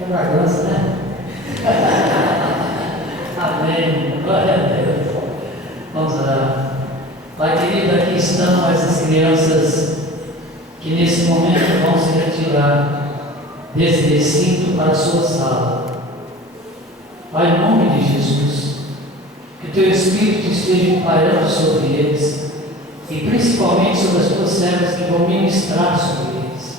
É bragança, né? Amém. Glória a Deus. Vamos orar. Pai querido, aqui estão essas crianças que nesse momento vão se retirar desse recinto para a sua sala. Pai, em nome de Jesus, que o Teu Espírito esteja pairando sobre eles e principalmente sobre as Tuas servas que vão ministrar sobre eles.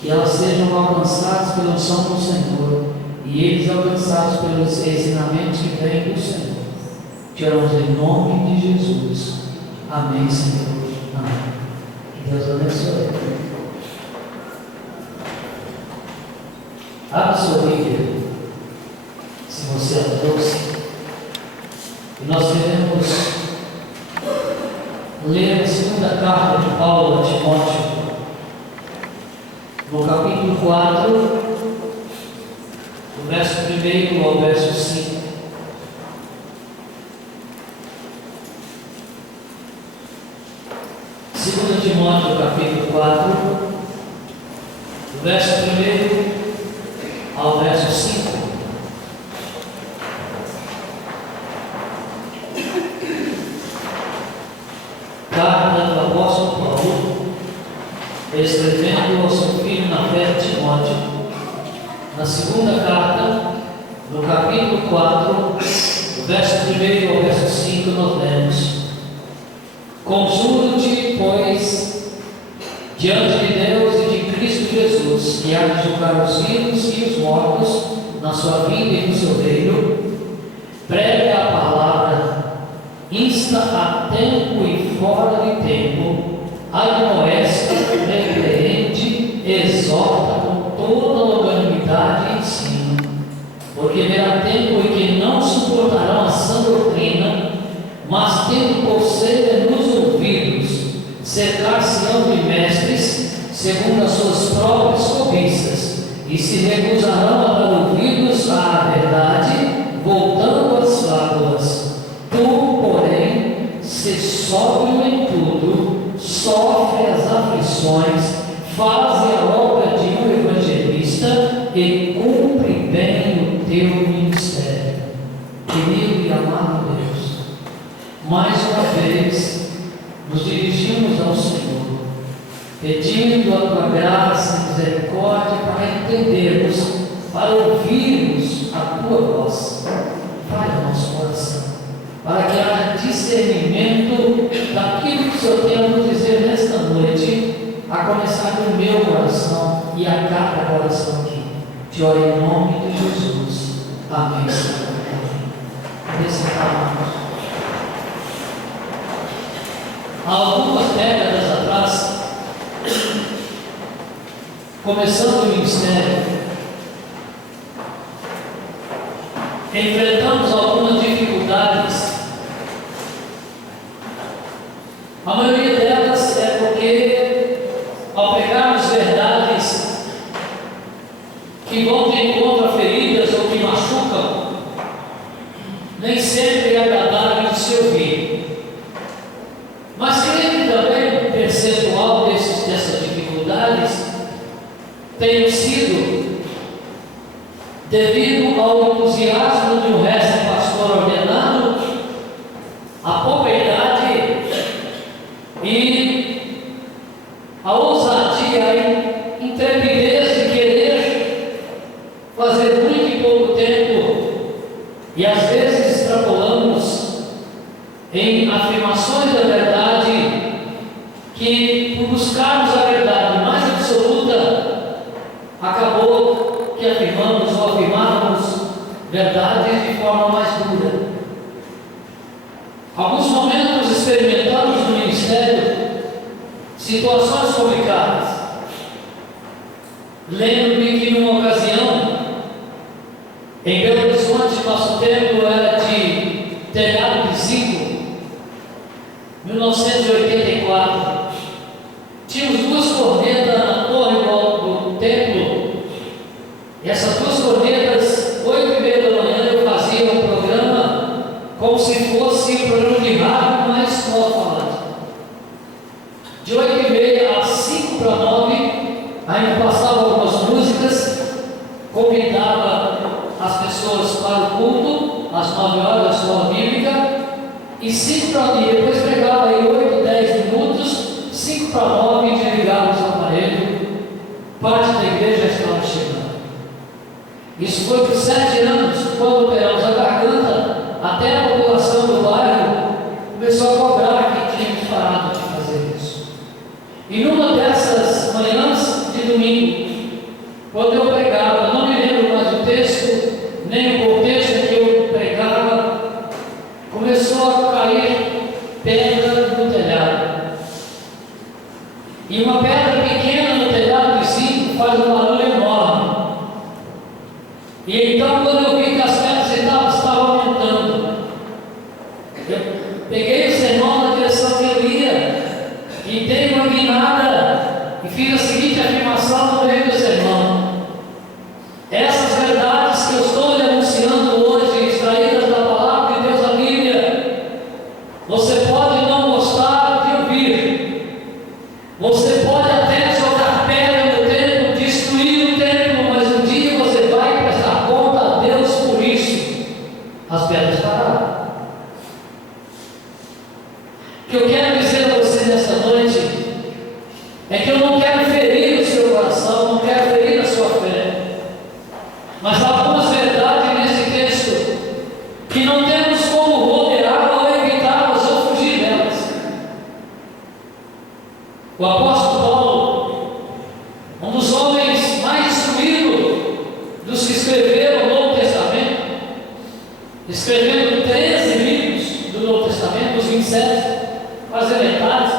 Que elas sejam alcançadas pela unção do Senhor e eles alcançados pelos ensinamentos que vêm do Senhor. Te oramos em nome de Jesus. Amém, Senhor. Amém. Que Deus abençoe. Abra sua Bíblia, se você a trouxe, e nós queremos ler a segunda carta de Paulo a Timóteo, no capítulo 4, do verso 1 ao verso 5. Segunda Timóteo, capítulo 4, do verso 1 ao verso 5. Carta do apóstolo Paulo, escrevendo ao seu filho na fé Timóteo, na segunda carta, no capítulo 4, do verso 1 ao verso 5, nós lemos: Conjuro-te, pois, diante de Deus e de Cristo Jesus, que há de julgar os vivos e os mortos na sua vida e no seu reino, prega a palavra, insta a tempo e fora de tempo, admoesta, repreende, exorta com toda longanimidade e ensino, porque verá tempo em que não suportarão a sã doutrina, mas tendo coceira nos ouvidos, cercar-se-ão de mestres, segundo as suas próprias cobiças, e se recusarão a dar ouvidos à verdade, voltando às fábulas. Tu, porém, se sóbrio em tudo, sofre as aflições, faze a obra de um evangelista e cumpre bem o teu ministério. Querido e amado Deus, mais uma vez nos dirigimos ao Senhor, pedindo a tua graça e misericórdia para entendermos, para ouvirmos a tua voz. Fale no nosso coração, para que haja discernimento daquilo que o Senhor tem a nos dizer nesta noite, a começar do meu coração e a cada coração aqui. Te oro em nome de Jesus. Amém, Senhor. Recitamos. Há algumas décadas atrás, começando o ministério, enfrentamos algumas dificuldades. A maioria delas é porque, ao pegarmos verdades que vão de encontro a feridas ou que machucam, nem sempre é agradável de se ouvir. Mas creio que também um percentual dessas dificuldades tenham sido devido ao entusiasmo de um resto pastor ordenado, a pouca idade e a ousadia e intrepidez de querer fazer muito em pouco tempo, e às vezes extrapolamos em afirmações da verdade que, por buscarmos a verdade mais absoluta, acabou que afirmamos ou afirmávamos verdades de forma mais dura. Alguns momentos experimentamos no ministério situações complicadas. Lembro-me que numa ocasião, em Belo Horizonte, nosso templo era de telhado de zinco, 1984. Tínhamos duas cornetas na torre do templo, e essas duas cornetas, 8h30 da manhã, eu fazia um programa como se fosse um programa de rádio, mas alto-falante. De 8h30 às 8h45, ainda passava algumas músicas com convidava as pessoas para o culto, às 9 horas da escola bíblica, e 5 para 9, depois pregava aí 8, 10 minutos, 5 para 9 e desligava o aparelho, parte da igreja já estava chegando. Isso foi por 7 anos, quando operamos a garganta, até a população do bairro começou a cobrar que tínhamos parado de fazer isso. E numa dessas manhãs de domingo, quando eu pregava, não me lembro mais o texto, nem o contexto em que eu pregava, começou a cair pedra no telhado. E uma pedra pequena no telhado de zinco faz um barulho enorme. E então, quando eu vi que as pedras estavam aumentando, eu peguei o sermão na direção que eu ia e dei uma guinada e fiz a seguinte afirmação no meio do sermão: essas verdades que eu estou lhe anunciando hoje, extraídas da palavra de Deus, a Bíblia, você pode não gostar de ouvir, você pode até jogar pedra no templo, destruir o templo, mas um dia você vai prestar conta a Deus por isso. As pedras pararam. O que eu quero dizer a você nesta noite é que eu não quero ferir o seu coração, não quero ferir a sua fé, mas há algumas verdades nesse texto que não temos como rodear ou evitá-las ou fugir delas. O apóstolo Paulo, um dos homens mais instruídos dos que escreveram o Novo Testamento, escrevendo 13 livros do Novo Testamento, os 27 quase metade,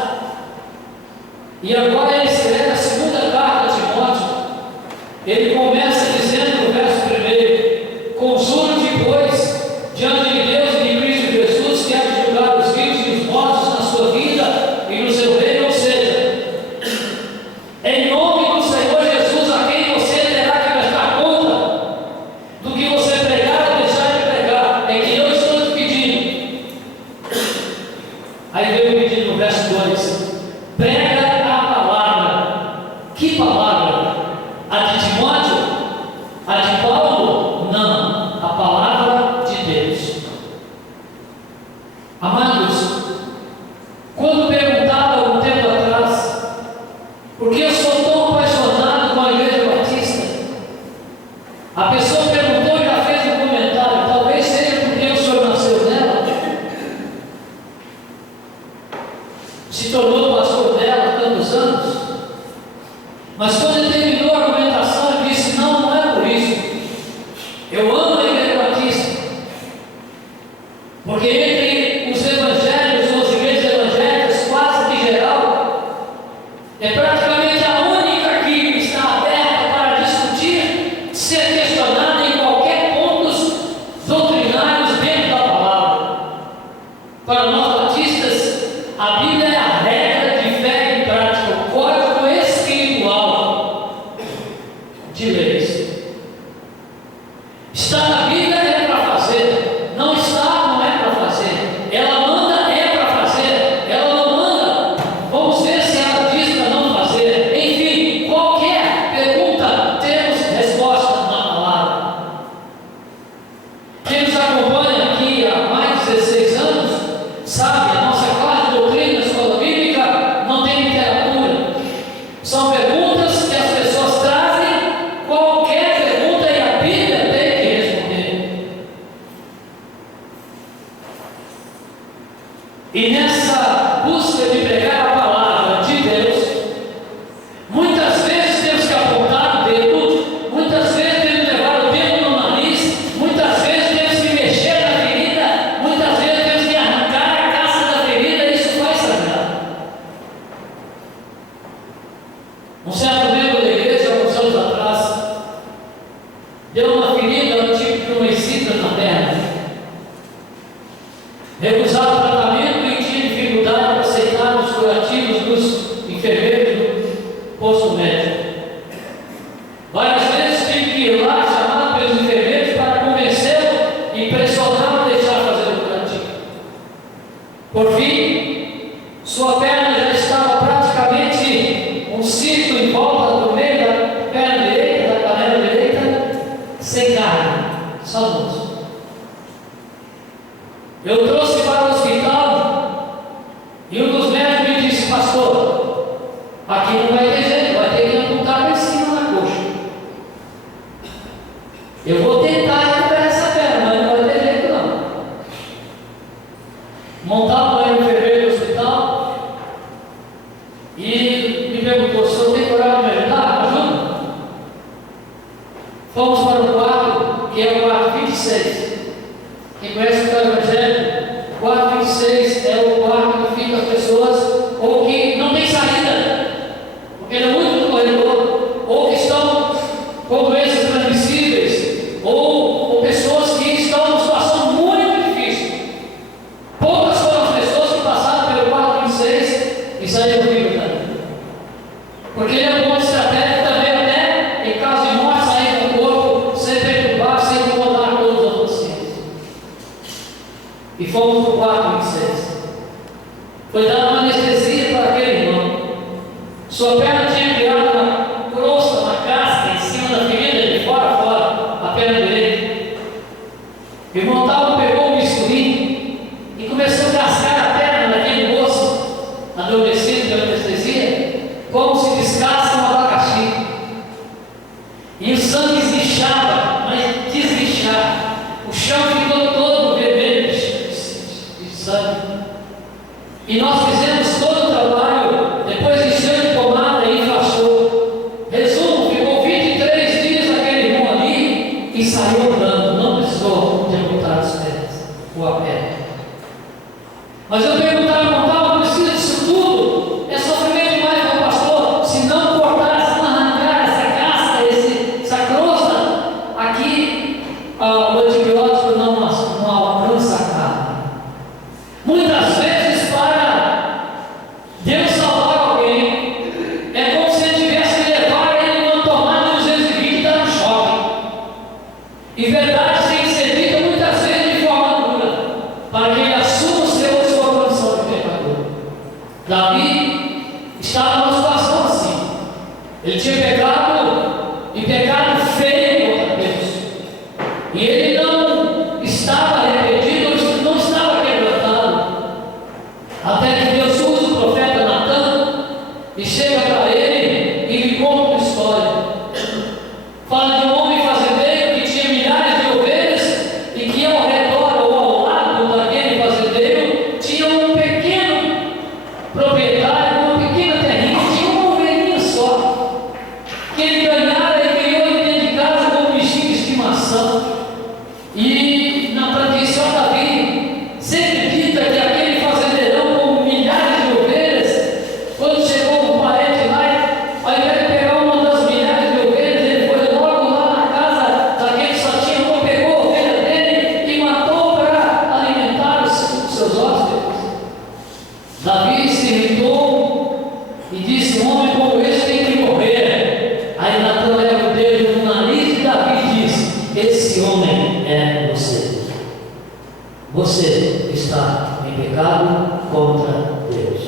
e agora ele escreve a segunda carta a Timóteo. Ele começa dizendo no verso 1: consulte, pois, diante de Deus e de Cristo Jesus, que há de julgar os vivos e os mortos na sua vida e no seu reino, ou seja, em nome do Senhor Jesus, a quem você terá que prestar conta do que você pregar ou deixar de pregar, é que eu estou te pedindo. Aí veio o pedido no verso 2: prega a palavra. Que palavra? A de Timóteo? A de Paulo? Não, a palavra de Deus. Amados, quando perguntava algum tempo atrás por que eu sou tão apaixonado com a Igreja Batista, a pessoa perguntou e já fez um comentário: talvez seja porque o senhor nasceu nela, se tornou pastor dela há tantos anos. Mas quando ele terminou a argumentação, ele disse: não, não é por isso. Eu amo a Igreja Batista, porque entre os evangelhos, ou as igrejas evangélicas, quase que geral, é praticamente a única que está aberta para discutir, ser questionada em qualquer pontos doutrinários dentro da palavra. Para nós batistas, a Bíblia é a regra de fé e prática, o código espiritual de leis. Está na Bíblia, é para fazer. Não está, não é para fazer. Ela manda, é para fazer. Ela não manda, vamos ver se ela diz para não fazer. Enfim, qualquer pergunta, temos resposta na palavra. Quem nos acompanha aqui há mais de 16 anos sabe, a nossa classe de doutrina na escola bíblica não tem literatura. São perguntas que as pessoas trazem, qualquer pergunta, e a Bíblia tem que responder. E nessa busca de pregar a palavra de Deus, muitas vezes temos que apontar o dedo, muitas vezes temos que levar o dedo no nariz, muitas vezes temos que mexer na ferida, muitas vezes temos que arrancar a casca da ferida. Isso faz sangrar. Um certo membro da igreja, alguns anos atrás, deu uma ferida, tipo de uma excita na perna, recusava o tratamento e tinha dificuldade para aceitar os curativos dos enfermeiros do posto médico. Várias vezes tive que ir lá, chamado pelos enfermeiros, para convencê-lo e pressioná-lo a deixar fazer o curativo. Por fim, sua perna já estava praticamente um círculo em volta do meio da perna direita, da canela direita, sem carne, só luz. Eu trouxe para o hospital e um dos médicos me disse: pastor, aqui não vai ter jeito, vai ter que amputar em cima na coxa. Eu vou tentar recuperar essa perna, mas não vai ter jeito não. Montava lá no enfermeiro do hospital e me perguntou: o senhor tem coragem de me ajudar? Ajuda. Fomos para o quarto, que é o quarto 26. Quem conhece o Evangelho, o quarto 26 é o quarto que fica as pessoas ou que não tem saída, porque não é muito no corredor, ou que estão com doenças transmissíveis, ou pessoas que estão numa situação muito difícil. Poucas foram as pessoas que passaram pelo quarto 26 e saíram vivas dali. Porque ele é um ponto estratégico também, até em caso de morte, sair do corpo sem perturbar, sem incomodar todos os outros pacientes. E fomos para o quarto 26. Foi dada uma anestesia para aquele irmão. Sua perna tinha criado uma crosta, uma casca em cima da ferida, de fora a fora, a perna direita. O irmão Talmo pegou um bisturi e começou a cascar a perna daquele moço, adormecido pela anestesia, como se descasca um abacaxi. E o sangue esguichava, mas desguichava. O chão ficou todo vermelho de sangue. E nós fizemos todo o trabalho, depois encheu de pomada e enfaixou. Resumo, ficou 23 dias aquele irmão ali e saiu andando, não precisou de amputar as pernas ou a perna. Mas eu perguntava, irmão, não precisa disso tudo? É sofrimento demais, meu pastor. Se não cortar, se não arrancar essa casca, essa crosta, aqui o antibiótico não alcança a carne. Muitas vezes, para Deus salvar alguém, é como se ele tivesse que levar ele numa tomada de 220 e dar um choque. E verdade tem que ser dita muitas vezes de forma dura, para que ele assuma sua condição de pecador. Davi estava numa situação assim. Ele tinha pecado, e pecado feio contra Deus. E ele não estava arrependido, não estava quebrantado. Até que Deus usa o profeta Natan e chega para ele e lhe conta uma história. Fala de um homem fazendeiro que tinha milhares de ovelhas e que ao redor ou ao lado daquele fazendeiro tinha um pequeno proprietário, uma pequena terrinha, tinha uma ovelhinha só, que ele ganhara e criou dentro de casa como um bichinho de estimação. E na tradição da Bíblia, sempre dita que aquele fazendeirão com milhares de ovelhas, quando chegou um parente lá, ao invés de pegar uma das milhares de ovelhas, ele foi logo lá na casa daquele que só tinha uma, pegou a ovelha dele e matou para alimentar os seus hóspedes. Davi se irritou e disse: um homem como esse tem que morrer. Aí Natan leva o dedo no nariz de Davi e diz: esse homem é você. Você está em pecado contra Deus.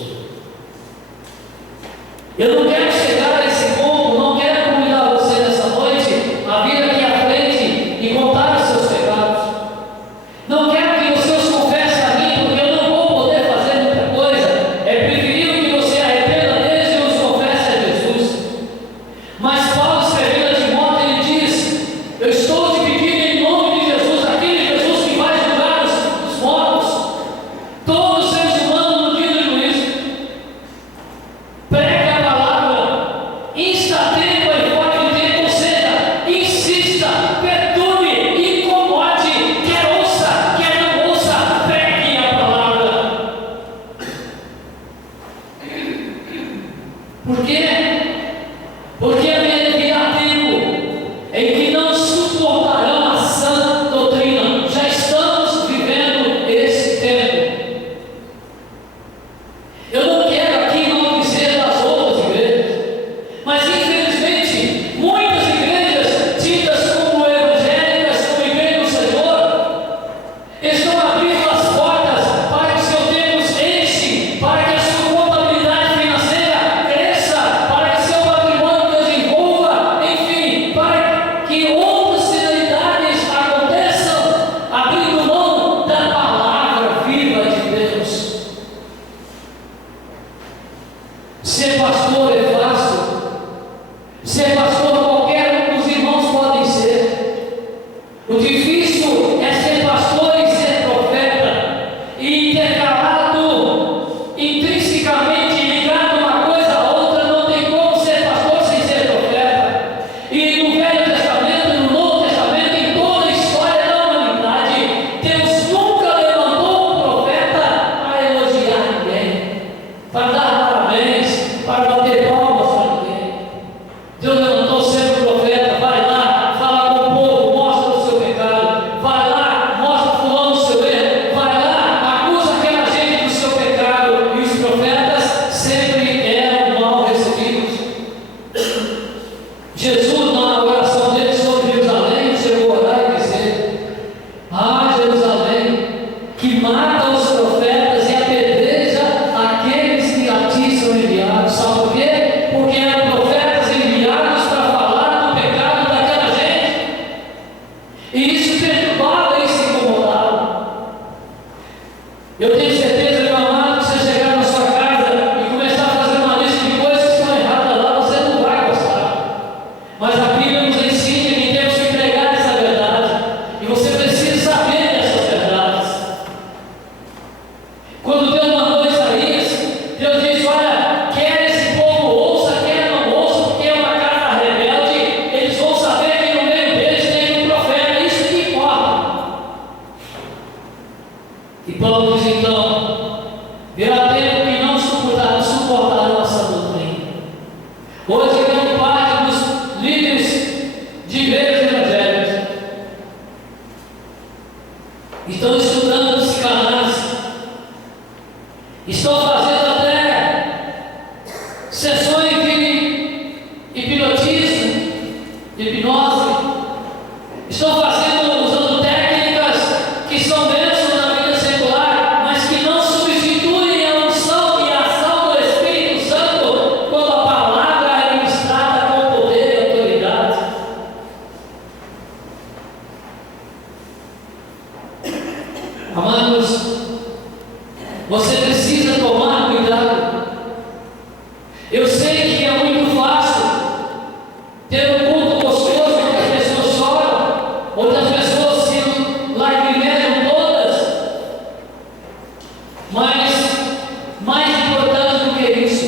Eu não quero chegar a esse ponto, não quero convidar você nessa noite a vir aqui à frente e contar os seus pecados. Não quero que você os confesse a mim, porque eu não vou poder fazer muita coisa. É preferível que você arrependa deles e os confesse a Jesus. Mas Paulo, escrevendo a Timóteo, ele diz: eu estou te pedindo em nome de Jesus, aquele Jesus que vai julgar os mortos, todos os seres humanos no dia do juízo. Pregue a palavra, O difícil é ser pastor e ser profeta, e intercalado, intrinsecamente ligado uma coisa a outra, não tem como ser pastor sem ser profeta. E no Velho Testamento e no Novo Testamento, em toda a história da humanidade, Deus nunca levantou um profeta para elogiar ninguém, para dar parabéns, para bater palmas para ninguém. Deus levantou sempre o profeta: vai lá, fala com o povo, mostra o seu pecado, vai lá, mostra fulano o seu erro, vai lá, acusa aquela gente do seu pecado. E os profetas sempre eram mal recebidos. Jesus, na oração dele sobre Jerusalém, chegou a orar e dizer: ah, Jerusalém, que mata os profetas e apedreja aqueles que a ti são enviados. Sabe por quê? Porque eram profetas enviados para falar do pecado daquela gente. E isso perturbava e se incomodava. Eu tenho certeza, meu amado, que se você chegar na sua casa e começar a fazer uma lista de coisas que estão erradas lá, você não vai gostar. Mas a Bíblia nos ensina que temos que pregar essa verdade. E você precisa saber dessas verdades. Quando Deus mandou Isaías, Deus disse: olha, quer esse povo ouça, quer não ouça, porque é uma casa rebelde, eles vão saber que no meio deles tem um profeta. Isso que importa. E Paulo diz então: virá tempo que não suportarão essa doutrina. Hoje, grande parte dos líderes de igrejas evangélicas estão estudando psicanálise, estão fazendo até sessões de hipnotismo, de hipnose, estão fazendo, usando técnicas que são bênçãos na vida secular, mas que não substituem a unção e a ação do Espírito Santo quando a palavra é ministrada com poder e autoridade. Amados, você precisa tomar cuidado. Eu sei que é muito fácil ter um culto gostoso onde as pessoas choram, onde as pessoas se lacrimejam todas, mas mais importante do que isso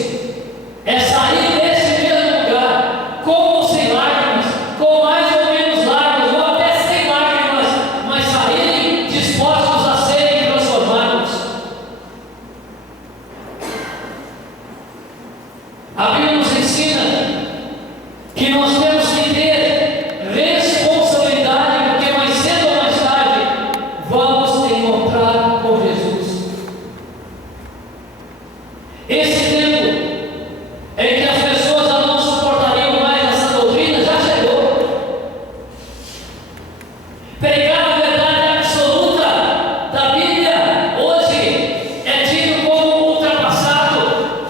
é sair desse mesmo lugar com ou sem lágrimas, com mais ou menos lágrimas, ou até sem lágrimas, mas saírem dispostos a serem transformados. A Bíblia nos ensina que nós temos que ter responsabilidade, porque mais cedo ou mais tarde vamos encontrar com Jesus. Esse tempo em que as pessoas já não suportariam mais essa doutrina já chegou. Pregar a verdade absoluta da Bíblia hoje é tido como ultrapassado,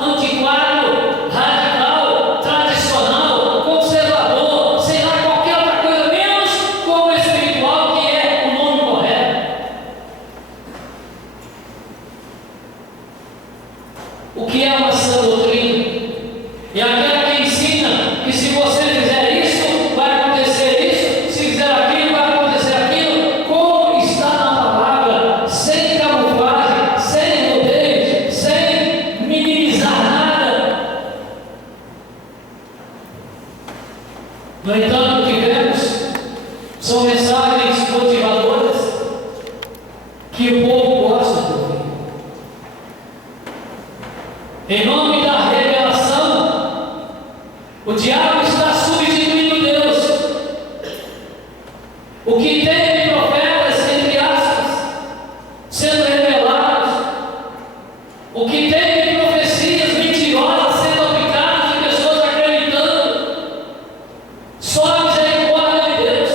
antiquado, radical, tradicional, conservador, sei lá, qualquer outra coisa, menos como espiritual, que é o nome correto. O que é uma sã doutrina? É aquela que ensina que se você fizer isso, vai acontecer isso, se fizer aquilo, vai acontecer aquilo, como está na palavra, sem camuflagem, sem rodeios, sem minimizar nada. No entanto, o que vemos são mensagens motivadoras que o povo gosta de ouvir. Em nome da revelação, o diabo está substituindo Deus. O que tem de profetas, entre aspas, sendo revelados, o que tem de profecias mentirosas sendo aplicadas e pessoas acreditando, só a misericórdia de Deus.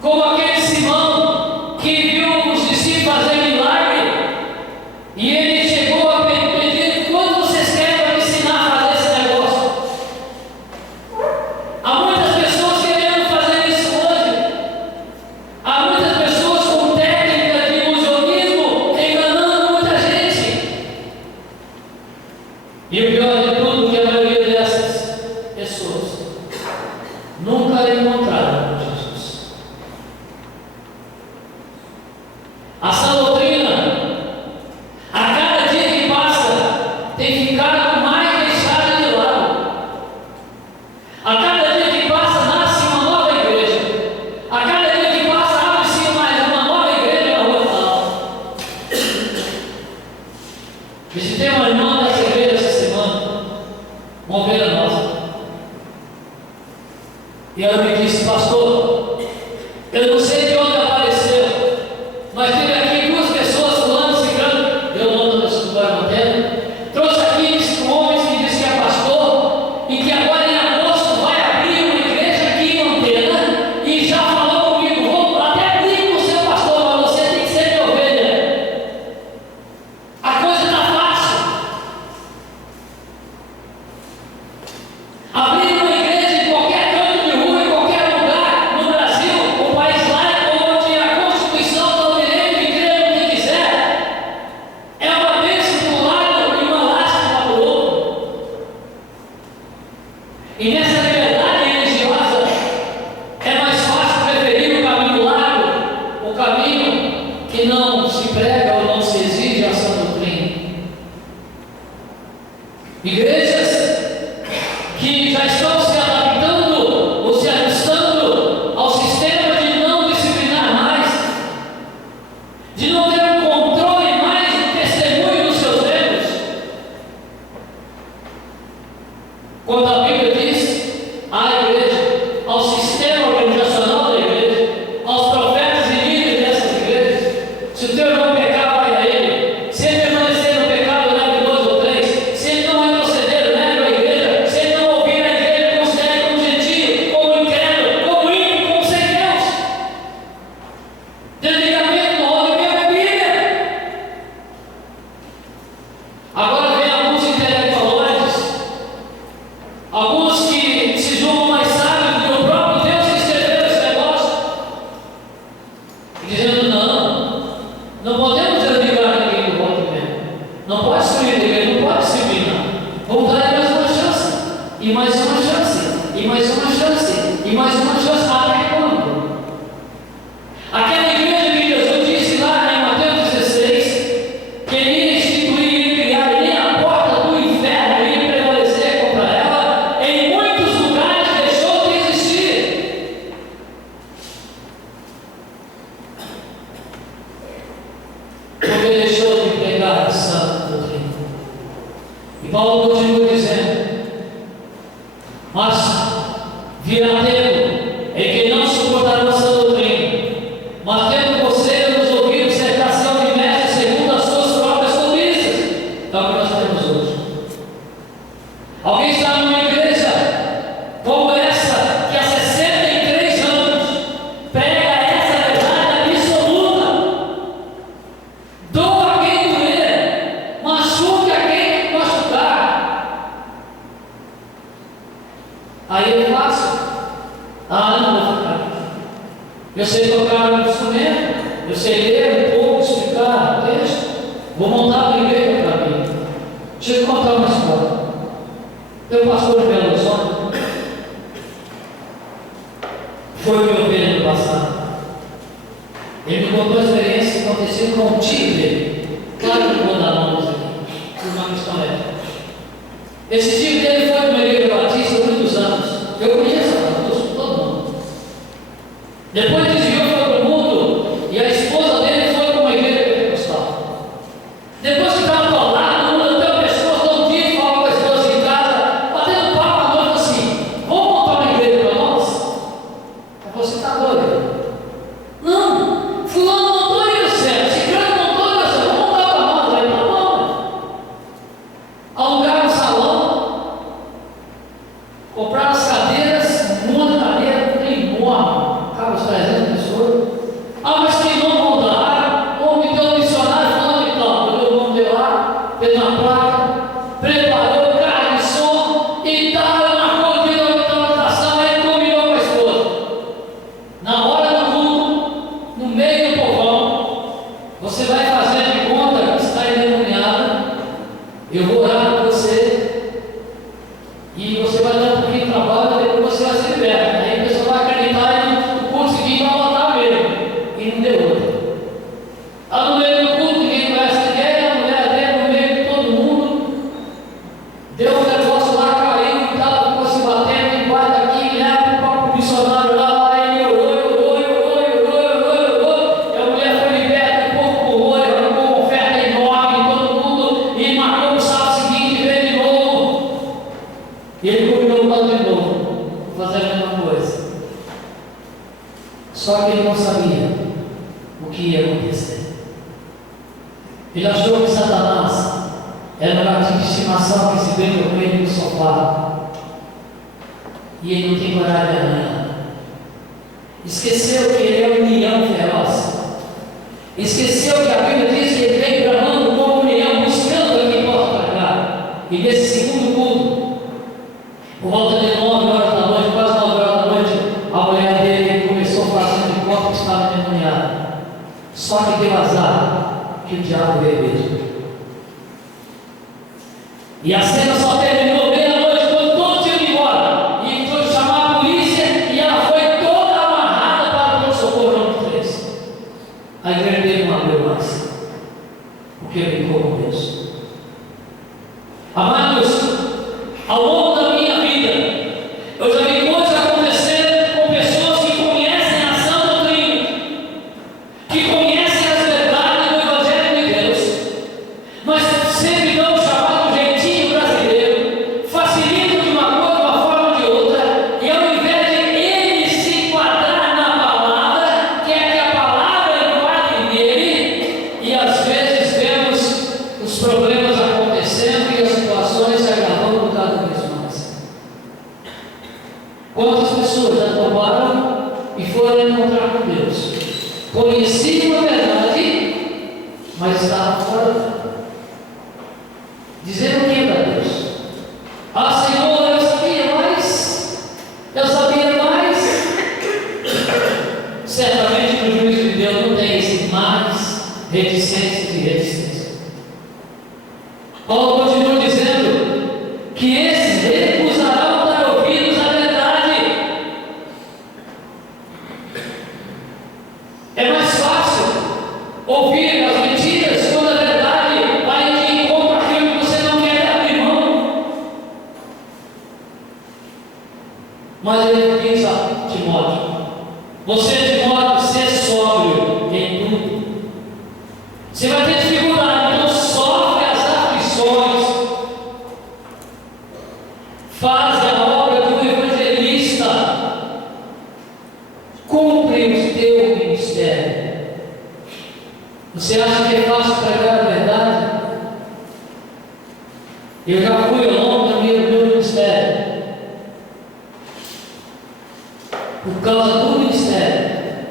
Como aquele Simão que viu os discípulos fazer milagre, e ele chegou a pedir: quando vocês querem para me ensinar a fazer esse negócio? Há muitas pessoas nunca encontraram com Jesus. A sã doutrina, a cada dia que passa, tem ficado mais deixada de lado. A cada dia que passa, nasce uma nova igreja. A cada dia que passa, abre-se mais uma nova igreja na rua tal. Visitei uma irmã dessa igreja essa semana, uma ovelha nossa. E ela me disse: pastor, eu não sei de onde apareceu, mas teve aqui duas pessoas, fulano, ciclano, deu o nome da sua matéria, trouxe aqui um homem que disse que é pastor e que agora em agosto vai abrir uma igreja aqui em Montana e já falou comigo: vou até abrir com o seu pastor, mas você tem que ser minha ovelha. A coisa está fácil. Abrir uma igreja em qualquer canto de rua, em qualquer lugar no Brasil, um país laico onde a Constituição dá o direito de crer no que quiser, é uma bênção para um lado e uma lástima para o outro. E nessa liberdade religiosa é mais fácil preferir o caminho largo, o caminho que não se prega ou não se exige a sã doutrina. Igrejas que já estão se adaptando ou se ajustando ao sistema de não disciplinar mais, de não ter um controle mais do testemunho dos seus erros. Quando a Bíblia diz à igreja, ao sistema organizacional da igreja, aos profetas e líderes dessas igrejas: se o teu irmão pecar, vai a ele. Se ele permanecer no pecado, leve 2 ou 3. Se ele não retroceder, leve a igreja. Se ele não ouvir a igreja, considere como gentio, como incrédulo, como ímpio, como sem Deus. Desligamento do homem mesmo é Bíblia. Agora vem alguns intelectuais, alguns que se julgam mais sábios do que o próprio Deus que escreveu esse negócio, dizendo: não podemos desligar ninguém do voto mesmo. Não pode subir ninguém, não pode disciplinar. Vamos dar mais uma chance, e mais uma chance, e mais uma chance, e mais uma chance. Até quando? Aquela igreja que Jesus disse lá em Mateus 16, que ele ia instituir e criar, e nem a porta do inferno ia prevalecer contra ela, em muitos lugares deixou de existir. Porque deixou de pregar a sã doutrina. E Paulo continua dizendo: mas virá tempo em que não suportarão a sã doutrina, mas tendo vocês nos ouvidos cercação de mestres segundo as suas próprias cobiças. É o que nós temos hoje. Alguém está numa igreja como essa, que há 63 anos prega essa verdade absoluta: doa quem doer, machuque a quem machucar. Aí é fácil. Não vou ficar. Eu sei tocar um instrumento, eu sei ler um pouco, explicar o texto, vou montar uma igreja para mim. Deixa eu contar uma história. Tem um pastor de Belo Horizonte, foi meu ovelha no passado. Ele me contou a experiência que aconteceu com o tio dele. Claro que não vou dar nomes aqui, por uma questão ética. Esse tio dele foi para uma igreja batista há muitos anos. Eu conheço todo mundo. Depois desviou, foi para o mundo, e a esposa dele foi para uma igreja pentecostal. Depois que estava atolado, uma das pessoas todo dia falava com a esposa em casa, batendo papo à noite assim: vamos montar uma igreja para nós? Você está doido? Não, fulano montou aí no céu, ciclano montou aí no céu, vamos montar para nós, aí tá bom. Alugaram um salão, compraram as cadeiras, um monte de cadeira, tudo enorme, acaba os 300 Só que ele não sabia o que ia acontecer. Ele achou que Satanás era um gatinho de estimação que se deita com ele no sofá. E ele não tem coragem de arranhar. Esqueceu que ele é um leão feroz. Esqueceu que a Bíblia diz que ele vem bramando como um leão, buscando a quem possa tragar. E nesse segundo culto, por volta de 9 horas da noite, quase 9 horas da noite, a mulher dele começou fazendo de conta que estava endemoniada. Só que deu azar que o diabo veio mesmo. E a cena só terminou meia-noite quando todos tinham ido embora. E foi chamar a polícia e ela foi toda amarrada para o pronto-socorro número 3. A igreja dele não abriu mais, porque ele ficou com Deus. Amados, ao longo da minha vida, eu já vi coisas acontecer com pessoas que conhecem a sã doutrina, que conhecem as verdades do Evangelho de Deus, mas sempre dão o chamado jeitinho brasileiro, facilitam de uma coisa, de uma forma ou de outra, e ao invés de ele se enquadrar na palavra, quer que a palavra enquadre nele, e às vezes vemos os problemas acontecendo e as situações se agravando cada vez mais. Quantas pessoas já tomaram e foram encontrar com Deus? Conheciam a verdade, mas estavam fora dela. Dizendo o que para Deus? Ah, Senhor, eu sabia mais. Eu sabia mais. Certamente no juízo de Deus não tem esse mais reticências e resistência. Paulo continua dizendo que esses recusarão dar ouvidos à verdade. É mais fácil ouvir as mentiras quando a verdade vai de encontro àquilo que você não quer abrir mão. Mas ele diz a Timóteo: você, Timóteo, ser sóbrio em tudo. Você vai ter dificuldade, então sofre as aflições. Faz a obra do evangelista. Cumpre o teu ministério. Você acha que é fácil pregar a verdade? Eu já fui ao longo do meu ministério, por causa do ministério,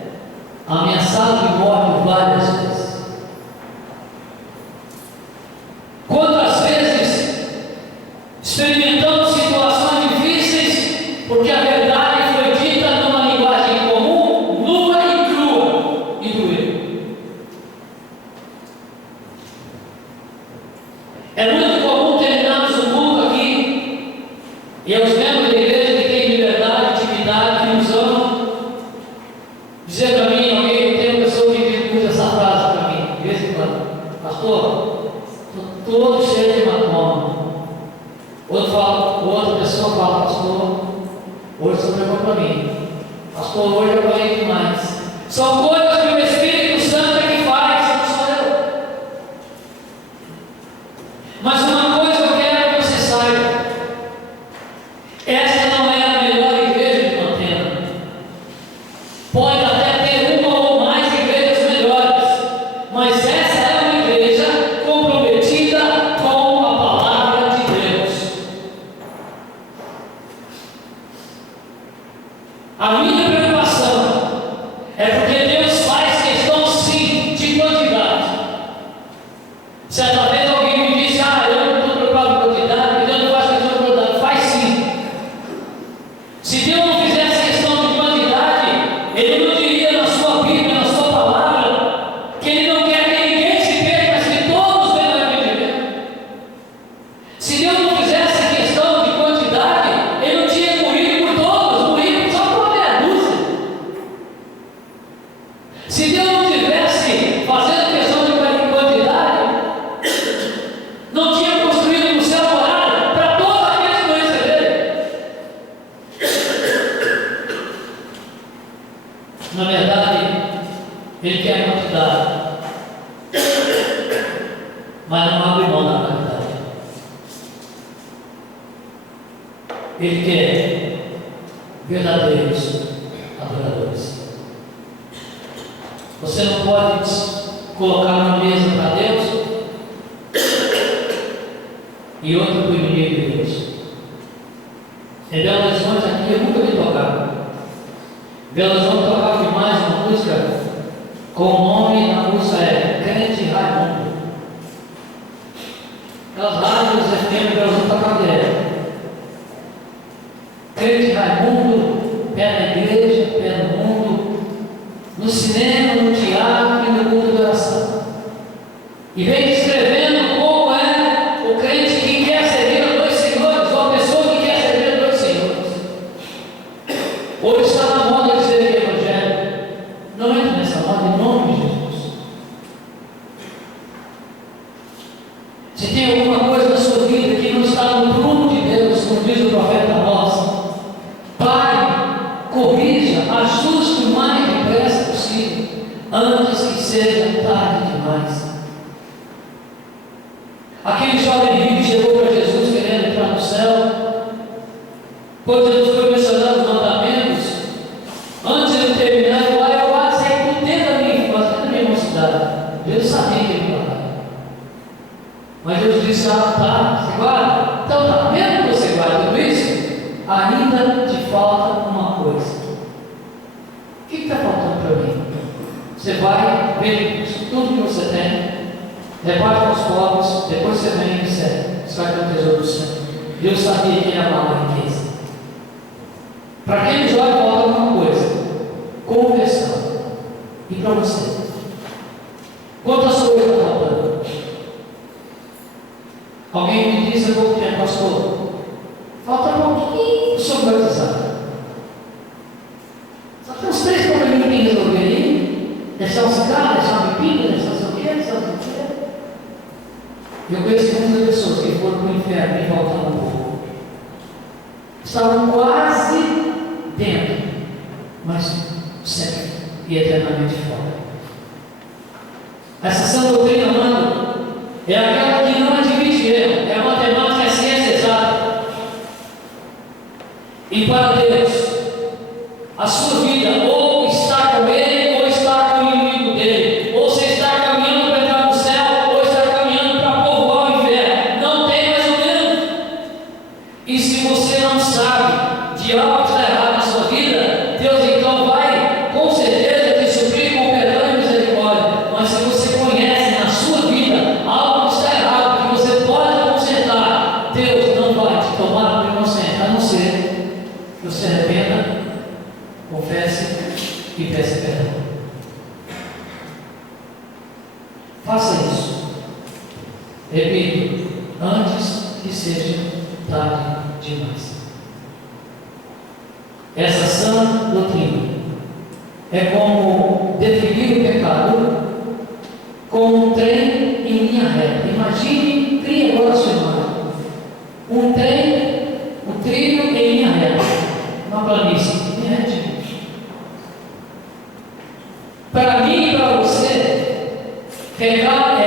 ameaçado de morte várias vezes. Quantas vezes experimentamos situações difíceis porque a verdade foi dita numa linguagem comum, nua e crua, e doeu. É muito comum terminarmos o culto aqui e aos membros da igreja que têm liberdade, intimidade, que nos amam, dizer para mim: alguém tem uma pessoa que usa essa frase para mim, de vez em quando: pastor, estou todo cheio de hematoma. Outra pessoa fala: pastor, hoje você pregou para mim. Pastor, hoje eu apanhei demais. São coisas que o Espírito Santo é que faz, não sou eu. Mas uma coisa eu quero que você saiba: essa não é a melhor igreja de Mantena. Pode até ter uma ou mais igrejas melhores, mas essa é uma igreja comprometida com a palavra de Deus. A minha preocupação é porque Deus faz questão sim de quantidade. Certa vez alguém me disse: eu não estou preocupado com quantidade, Deus não faz questão de quantidade. Faz sim. Se Deus não fizesse questão de quantidade, Ele não diria na sua Bíblia, na sua palavra, que Ele não quer que ninguém se perca, mas que todos venham ao arrependimento. Se Deus não fizesse questão de quantidade, Ele não tinha morrido por todos, morrido só por meia dúzia. Se Deus não tivesse fazendo questão de quantidade, não tinha construído no céu morada para todos aqueles que não receberem. Na verdade, Ele quer quantidade, mas não abre mão da quantidade. Ele quer verdadeiros adoradores. Você não pode colocar uma mesa para Deus e outra para o inimigo de Deus. Em Belo Horizonte, aqui eu nunca vi tocar. Belo Horizonte tocava demais uma música com o nome da música Crente Raimundo. Aquelas rádios FM Belo Horizonte tocavam direto. Crente Raimundo, pé na igreja, pé no mundo, no cinema, no teatro e no culto de oração. E vem descrevendo como é o crente que quer servir a dois senhores, ou a pessoa que quer servir a dois senhores. Hoje está na moda dizer que é evangelho. Não entra nessa moda em nome de Jesus. Se tem alguma coisa na sua vida que não está no prumo de Deus, como diz o profeta Amós, pare, corrija, ajuste o mais depressa possível, antes que seja tarde demais. Aquele jovem rico chegou para Jesus querendo entrar no céu. Quando Jesus foi mencionando os mandamentos, antes de terminar, eu quase saí por dentro da minha mocidade. Jesus sabia que ele falava. Mas Jesus disse: tá, você guarda? Então tá, mesmo que você guarda tudo isso, ainda te falta uma coisa. O que está faltando para mim? Você vai ver tudo que você tem, reparte com os pobres, depois você vem e recebe. Você vai ter o tesouro do céu. Deus sabia que era mal a riqueza. Para aquele jovem falta uma coisa: conversão. E para você? Quantas coisas está faltando? Alguém me disse há pouco tempo: pastor, falta um pouquinho sobre o batizado. Só tem uns 3 probleminhas que resolver aí: deixar o cigarro, deixar a bebida, deixar o quê, deixar o quê. Eu conheço muitas pessoas que foram para o inferno e voltaram um pouco. Estavam quase dentro, mas sempre e eternamente fora. Essa sã doutrina, mano, é aquela que não admite erro, é a matemática, é a ciência exata. E para Deus, a sua vida ou está com Ele ou está com o inimigo dele. Ou você está caminhando para entrar no céu ou está caminhando para povoar o inferno. Não tem mais ou menos. E se você não sabe de algo que está errado na sua vida, Deus então vai com certeza te suprir com perdão e misericórdia. Mas se você conhece na sua vida algo que está errado, que você pode consertar, Deus não vai te tomar como inocente, a não ser que você arrependa, confesse e peça perdão. Faça isso. Repito, antes que seja tarde demais. Essa sã doutrina é como definir o pecado como um trem em linha reta. Imagine, crie agora a sua imagem. Um trem, um trilho em linha reta. Uma planície, linha retinha. Para mim e para você, pecado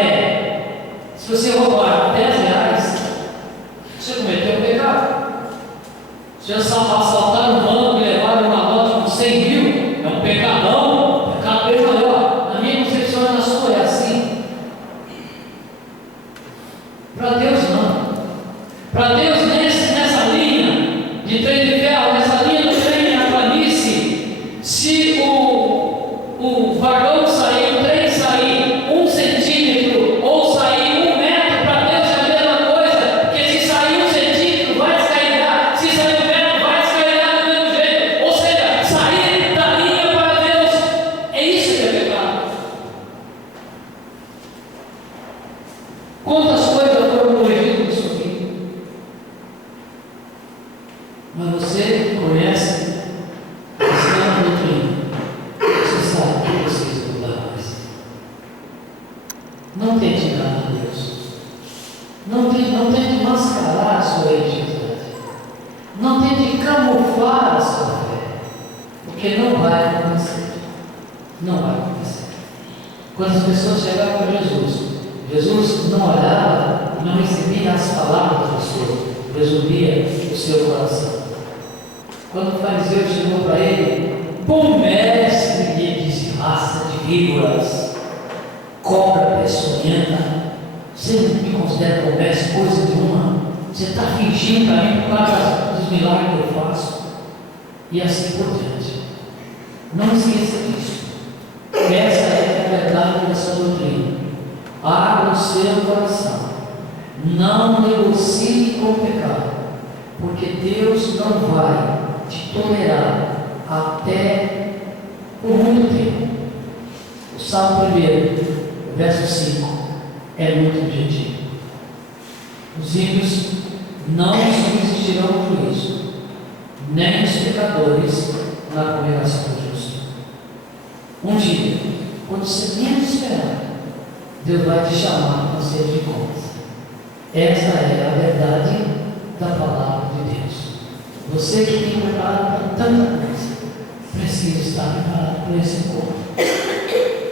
se você roubar R$10, você cometeu um pecado. Se você assaltar um banco e levar uma nota de 100 mil, é um pecadão, um pecado bem maior. Na minha concepção e na sua é assim. Para Deus não. Para Deus nessa linha de trem de ferro, nessa linha do trem na planície, se o vagão sair, o trem sair 1 centímetro ou sair 1 metro, para Deus é a mesma coisa, porque se sair 1 centímetro vai descarregar, se sair 1 metro vai descarregar do mesmo jeito. Ou seja, sair da linha para Deus, é isso que é pecado. Quantas coisas foram corrigidas na sua vida? Mas você conhece a doutrina. Você sabe que precisa mudar mais. Não tente enganar a Deus. Não tente mascarar a sua religiosidade. Não tente camuflar a sua fé. Porque não vai acontecer. Não vai acontecer. Quando as pessoas chegavam para Jesus não olhava e não recebia as palavras das pessoas, resumia o seu coração. Quando o fariseu chegou para ele, bom mestre, ele disse: raça de víboras, cobra peçonhenta. Você não me considera promessa, coisa nenhuma. Você está fingindo para mim por causa dos milagres que eu faço. E assim por diante. Não esqueça disso. Essa é a verdade dessa doutrina. Abra o seu coração. Não negocie com o pecado, porque Deus não vai te tolerar até por muito tempo. O Salmo 1, verso 5, é muito objetivo. Os ímpios não subsistirão no juízo, nem os pecadores na condenação do justo. Um dia, quando você menos esperar, Deus vai te chamar para ser de contas. Essa é a verdade da palavra de Deus. Você que tem preparado para tanta coisa, precisa estar preparado para esse encontro.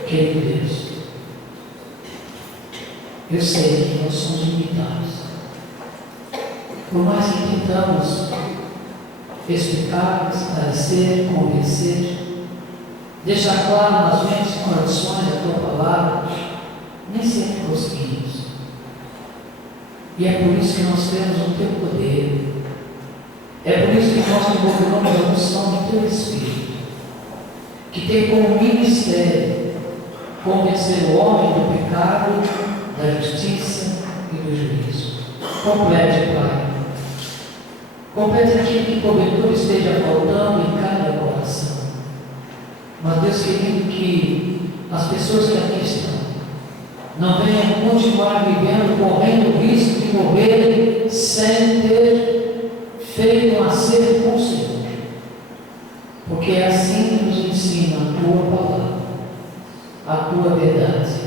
Querido Deus, eu sei que nós somos limitados. Por mais que tentamos explicar, esclarecer, convencer, deixar claro nas mentes e corações a tua palavra, nem sempre conseguimos. E é por isso que nós temos o teu poder. É por isso que nós desenvolvemos a unção do teu Espírito, que tem como ministério convencer o homem do pecado, da justiça e do juízo. Complete, Pai. Complete aquilo que porventura esteja faltando em cada coração. Mas Deus querido, que as pessoas que aqui estão não venham continuar vivendo, correndo o risco de morrer sem ter feito um acerto com o Senhor. Porque é assim que nos ensina a tua palavra, a tua verdade.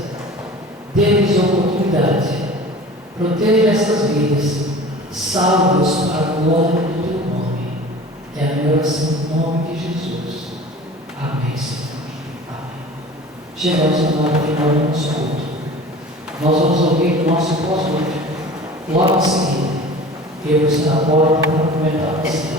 Dê-nos oportunidade, proteja essas vidas, salva-os para a glória do teu nome. É a minha oração no nome de Jesus. Amém, Senhor. Amém. Chegamos ao final do nosso culto. Nós vamos ouvir o nosso pós-culto. Logo em seguida, eu vou estar à porta para comentar com você.